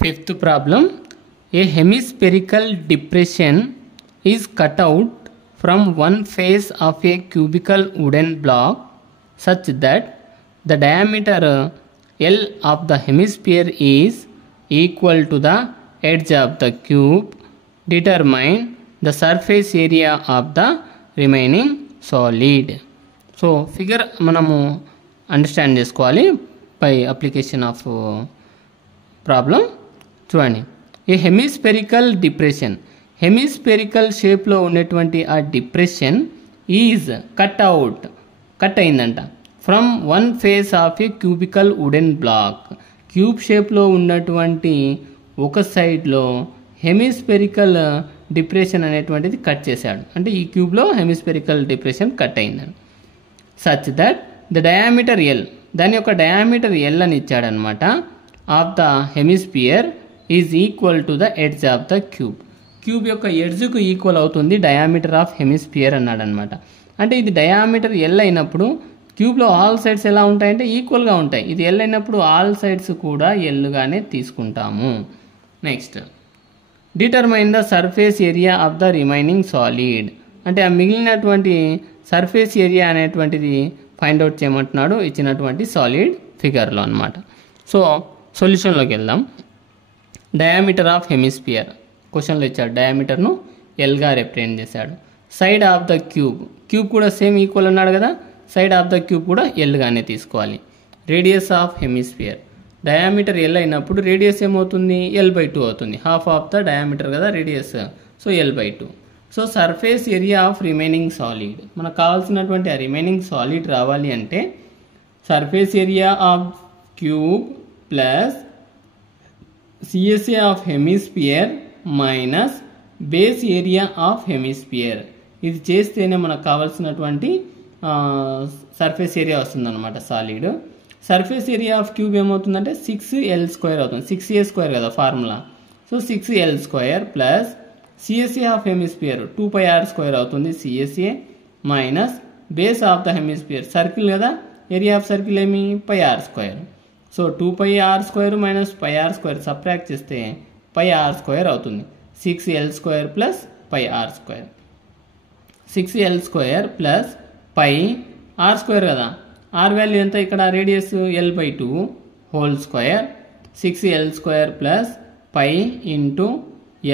Fifth problem. A hemispherical depression is cut out from one face of a cubical wooden block such that the diameter L of the hemisphere is equal to the edge of the cube. Determine the surface area of the remaining solid. So figure మనము understand చేసుకోవాలి by application of problem. చూడండి, ఈ hemispherical depression, hemispherical షేప్లో ఉన్నటువంటి ఆ depression is cut అయిందంట from one face of a cubical wooden block. Cube షేప్లో ఉన్నటువంటి ఒక సైడ్లో హెమిస్పెరికల్ డిప్రెషన్ అనేటువంటిది కట్ చేశాడు. అంటే ఈ క్యూబ్లో హెమిస్పెరికల్ డిప్రెషన్ కట్ అయిందండి. Such that the diameter L, దాని యొక్క డయామీటర్ ఎల్ అని ఇచ్చాడనమాట, of the hemisphere is equal to the edge of the cube. Cube యొక్క ఎడ్జ్కు ఈక్వల్ అవుతుంది డయామీటర్ ఆఫ్ హెమిస్పియర్ అన్నాడనమాట. అంటే ఇది డయామీటర్ ఎల్ అయినప్పుడు క్యూబ్లో ఆల్ సైడ్స్ ఎలా ఉంటాయంటే ఈక్వల్గా ఉంటాయి. ఇది ఎల్ అయినప్పుడు ఆల్ సైడ్స్ కూడా ఎల్గానే తీసుకుంటాము. Next, determine the surface area of the remaining solid. అంటే ఆ మిగిలినటువంటి సర్ఫేస్ ఏరియా అనేటువంటిది ఫైండ్ అవుట్ చేయమంటున్నాడు ఇచ్చినటువంటి సాలిడ్ ఫిగర్లో అనమాట. సో సొల్యూషన్లోకి వెళ్దాం. డయామీటర్ ఆఫ్ హెమిస్పియర్ క్వశ్చన్లో ఇచ్చాడు, డయామీటర్ను ఎల్గా రిప్రజెంట్ చేశాడు. Side of the cube, cube కూడా సేమ్ ఈక్వల్ అన్నాడు కదా, సైడ్ ఆఫ్ ద క్యూబ్ కూడా ఎల్గానే తీసుకోవాలి. Radius of hemisphere, diameter L అయినప్పుడు రేడియస్ ఏమవుతుంది, L/2 అవుతుంది. హాఫ్ ఆఫ్ ద డయామీటర్ కదా radius, so L/2. So surface area of remaining solid, మనకు కావాల్సినటువంటి ఆ రిమైనింగ్ సాలిడ్ రావాలి అంటే surface area of cube plus CSA of hemisphere minus base area of hemisphere. ఇది చేస్తేనే మనకు కావాల్సినటువంటి సర్ఫేస్ ఏరియా వస్తుందన్నమాట solid. Surface area of cube ఏమవుతుందంటే 6L² అవుతుంది, 6A² కదా formula. So 6L² plus CSA of hemisphere 2πr² అవుతుంది, CSA minus base of the hemisphere, circle కదా, ఏరియా ఆఫ్ సర్కిల్ ఏమి πr². So 2πr² minus πr² subtract చేస్తే πr² అవుతుంది. 6L² plus πr², 6L² plus πr² కదా, are value ఎంత ఇక్కడ, radius L/2 whole square, 6L² plus π into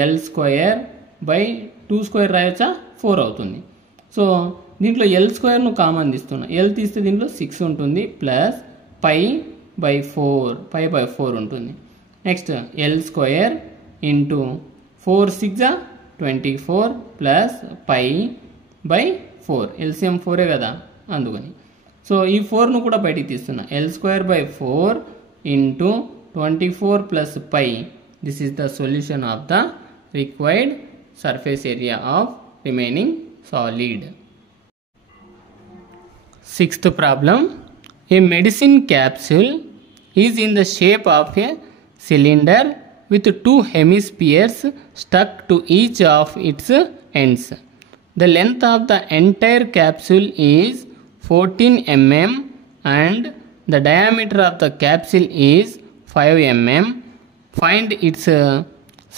L²/2² రాయొచ్చా, 4 అవుతుంది. So దీంట్లో L² కామన్ తీస్తున్నా, L తీస్తే దీంట్లో 6 ఉంటుంది ప్లస్ π/4 ఉంటుంది. Next L² into 4 6 24 plus π/4, LCM 4 కదా అందుకని. సో ఈ 4ను కూడా బయటికి తీస్తున్నా, L²/4 into 24 plus π. This is the solution of the required surface area of remaining solid. Sixth problem. A medicine capsule is in the shape of a cylinder with two hemispheres stuck to each of its ends. The length of the entire capsule is 14 mm and the diameter of the capsule is 5 mm. Find its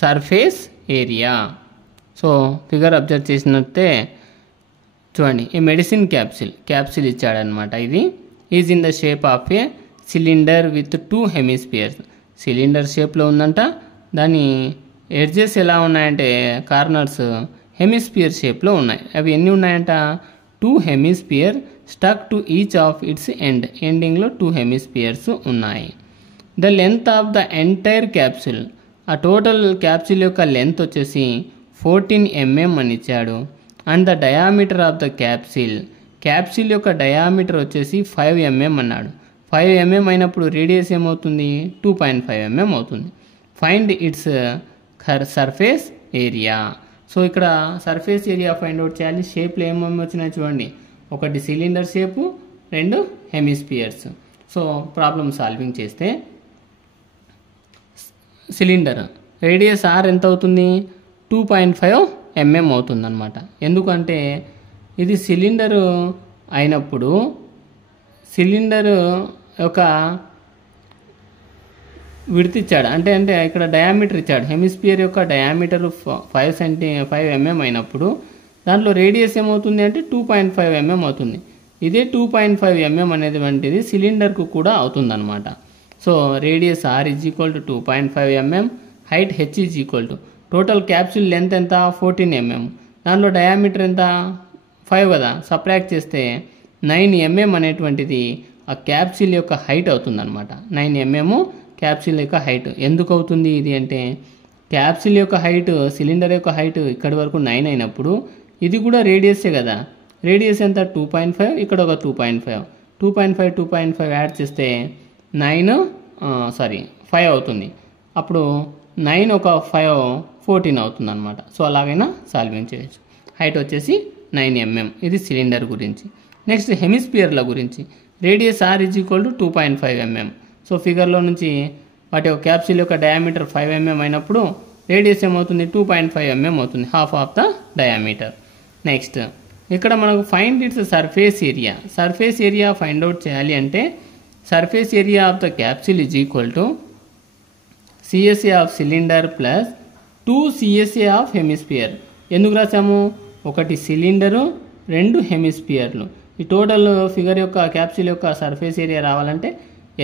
surface area. So figure observe చేసినట్టే చూడండి, ఈ medicine capsule ఇచ్చాడనమాట. ఇది is in the shape of A cylinder with 2 hemispheres. Cylinder షేప్లో ఉందంట, దాని edges ఎలా ఉన్నాయంటే కార్నర్స్ హెమిస్పియర్ షేప్లో ఉన్నాయి. అవి ఎన్ని ఉన్నాయంట, 2 hemisphere stuck to each of it's ఎండింగ్లో 2 హెమిస్పియర్స్ ఉన్నాయి. The length of the entire capsule, ఆ టోటల్ క్యాప్సిల్ యొక్క లెంత్ వచ్చేసి 14 mm అని ఇచ్చాడు. And the diameter of the capsule యొక్క డయామీటర్ వచ్చేసి 5 mm అన్నాడు. 5 mm అయినప్పుడు రేడియస్ ఏమవుతుంది, 2.5 mm అవుతుంది. Find its surface area. So ఇక్కడ సర్ఫేస్ ఏరియా ఫైండ్ అవుట్ చేయాలి. షేప్లో ఏమేమి వచ్చినాయి చూడండి, ఒకటి cylinder shape, 2 hemispheres. So problem solving చేస్తే సిలిండర్ రేడియస్ ఆర్ ఎంత అవుతుంది, 2.5 mm అవుతుంది అనమాట. ఎందుకంటే ఇది సిలిండరు అయినప్పుడు సిలిండర్ యొక్క విడ్త్ ఇచ్చాడు, అంటే ఇక్కడ డయామీటర్ ఇచ్చాడు. హెమిస్పియర్ యొక్క డయామీటర్ 5 mm అయినప్పుడు దాంట్లో రేడియస్ ఏమవుతుంది అంటే 2.5 mm అవుతుంది. ఇదే 2.5 mm అనేటువంటిది సిలిండర్కు కూడా అవుతుందన్నమాట. So radius r is equal to 2.5 mm, height h is equal to total capsule length ఎంత 14 mm, దానిలో డయామీటర్ ఎంత 5 కదా, సబ్ట్రాక్ట్ చేస్తే 9 mm అనేటువంటిది ఆ క్యాప్సూల్ యొక్క హైట్ అవుతుందన్నమాట. 9 mm క్యాప్సూల్ యొక్క హైట్. ఎందుకు అవుతుంది ఇది అంటే క్యాప్సూల్ యొక్క హైట్, సిలిండర్ యొక్క హైట్ ఇక్కడి వరకు 9 అయినప్పుడు ఇది కూడా రేడియసే కదా. రేడియస్ ఎంత 2.5, ఇక్కడ ఒక 2.5 యాడ్ చేస్తే 5 అవుతుంది. అప్పుడు 9 ఒక 5 14 అవుతుంది అనమాట. సో అలాగైనా సాల్వింగ్ చేయొచ్చు. హైట్ వచ్చేసి 9 mm. ఇది సిలిండర్ గురించి. నెక్స్ట్ హెమిస్పియర్ల గురించి. Radius r is equal to 2.5 mm. So ఫిగర్లో నుంచి వాటి యొక్క క్యాప్సూల్ యొక్క డయామీటర్ 5 mm అయినప్పుడు రేడియస్ ఏమవుతుంది 2.5 mm అవుతుంది, half of the diameter. Next ఇక్కడ మనకు find its surface area. Surface area find out చేయాలి అంటే surface area of the capsule is equal to CSA of cylinder plus 2 CSA of hemisphere. ఎందుకు రాసాము? ఒకటి cylinder, 2 హెమిస్పియర్లు. ఈ total figure యొక్క capsule యొక్క surface area రావాలంటే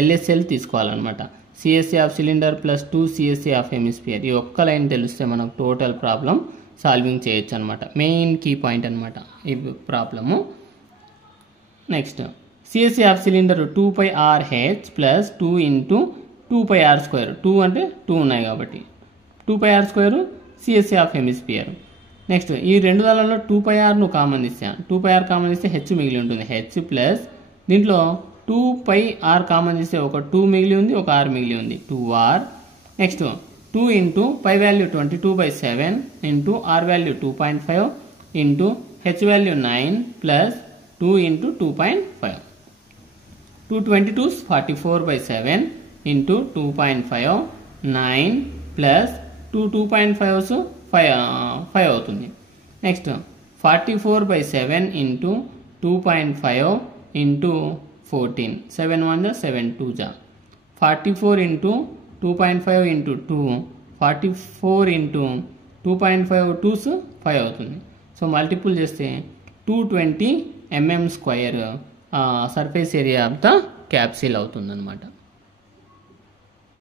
LSL తీసుకోవాలన్నమాట. CSA of cylinder plus 2 CSA of hemisphere. ఈ ఒక్క లైన్ తెలిస్తే మనకు టోటల్ ప్రాబ్లం సాల్వింగ్ చేయొచ్చు అనమాట. మెయిన్ కీ పాయింట్ అనమాట ఈ problem. Next CSA of cylinder 2πRH plus 2 into 2πr². 2 అంటే 2 ఉన్నాయి కాబట్టి 2πr² CSA of hemisphere. Next ఈ రెండు దానిలో 2πrను కామన్ ఇస్తాను. 2πr కామన్ ఇస్తే h మిగిలి ఉంటుంది. h ప్లస్ దీంట్లో 2πr కామన్ చేస్తే ఒక 2 మిగిలి ఉంది, ఒక r మిగిలి ఉంది, 2r. Next 2 into pi value 22/7 into r value 2.5 into h value 9 plus 2 into 2.5. 222 44/7 into 2.5 9 plus 2.5 5 అవుతుంది. Next 44/7 into 2.5 into 14, 7 1 7 2 44 into 2.5 into 2, 44 into 2.5 2s 5 అవుతుంది. సో మల్టిపుల్ చేస్తే 220 mm² surface area of the capsule అవుతుంది అనమాట.